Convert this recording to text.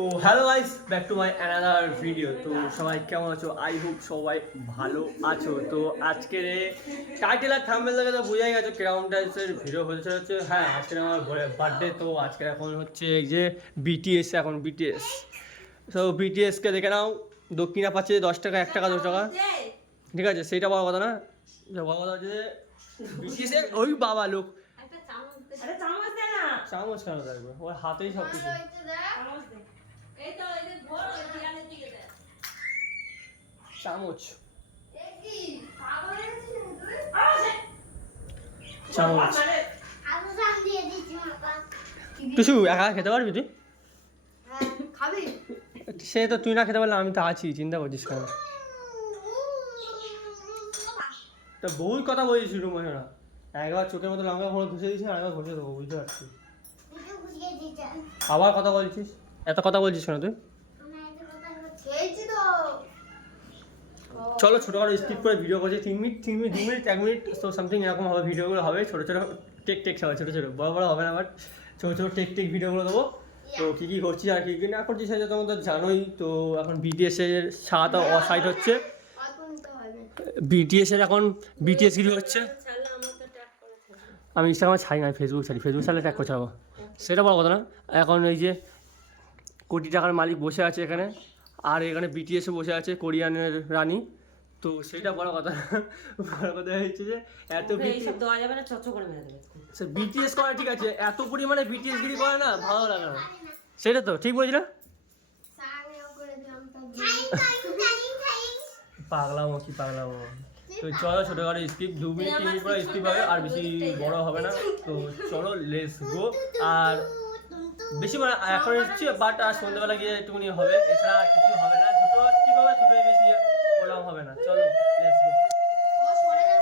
তো hello guys, back to my another video. তো সবাই কেমন আছো? আই হোপ সবাই ভালো আছো। তো আজকের টাইটেল আর থাম্বনেল দেখে তো বোঝাই গেছে কিরকম টাইপের ভিডিও হচ্ছে। হ্যাঁ, আজকে আমার বার্থডে। তো আজকে এখন হচ্ছে এই যে বিটিএস, এখন বিটিএস। তো বিটিএসকে দেখে নাও, দক্ষিণা পাচ্ছে 10 টাকা, 1 টাকা, 2 টাকা, ঠিক আছে? সেইটা বড় কথা না, বড় কথা হচ্ছে যে বিটিএস ওই বাবা লোক চামচ কেন থাকবে, ওর হাতেই সব কিছু। চামচ চামচ টুসু একা খেতে পারবি তুই? সে তো তুই না খেতে পারলে আমি তো আছি, চিন্তা করছিস কেন? তা বহুই কথা বলছিস রুমে না, একবার চোখের মতো লঙ্কা ঘুরে ঘুষে দিয়েছি, আরেকবার ঘুষে দেবো, বুঝতে পারছি। আবার কথা বলছিস, এত কথা বলছিস কেন তুই? চলো ছোটোখাটো স্কিপ করে ভিডিও করছি, 3 মিনিট 1 মিনিট তো সামথিং এরকম হবে। ভিডিওগুলো হবে ছোটো ছোটো টেক হবে, ছোটো ছোটো, বড় বড় হবে না, বাট ছোটো ছোটো টেক ভিডিওগুলো দেবো। তো কী কী করছি আর কী কী না করছি সেটা তোমার তো জানোই। তো এখন বিটিএসের সারাটা অসাইড হচ্ছে, বিটিএসের এখন বিটিএস গিরি হচ্ছে। আমি ইনস্টাগ্রামে ছাড়ি না, ফেসবুক ছাড়লে ট্যাগ করতে হবে, সেটা বড় কথা না। এখন এই যে কোটি টাকার মালিক বসে আছে এখানে, আর এখানে বিটিএসে বসে আছে কোরিয়ানের রানী। তো সেটা বড় কথা। বড় কথা হচ্ছে যে এত বিটিএস করে, ঠিক আছে, এত পরিমাণে বিটিএস গিরি করে না, ভালো লাগে না। সেটা তো ঠিক বলছি না? পাগলামো কি পাগলামো। তো চলো ছোটোখাটো স্কিপ, 2 মিনিট 3 মিনিট করে স্কিপ হবে, আর বেশি বড় হবে না। তো চলো লেটস গো। আর বেশি মানে এখন হচ্ছে, বাট আর সন্ধ্যেবেলা গিয়ে একটুখানি হবে, এছাড়া আর কিছু হবে না। দুটো স্কিপ হবে,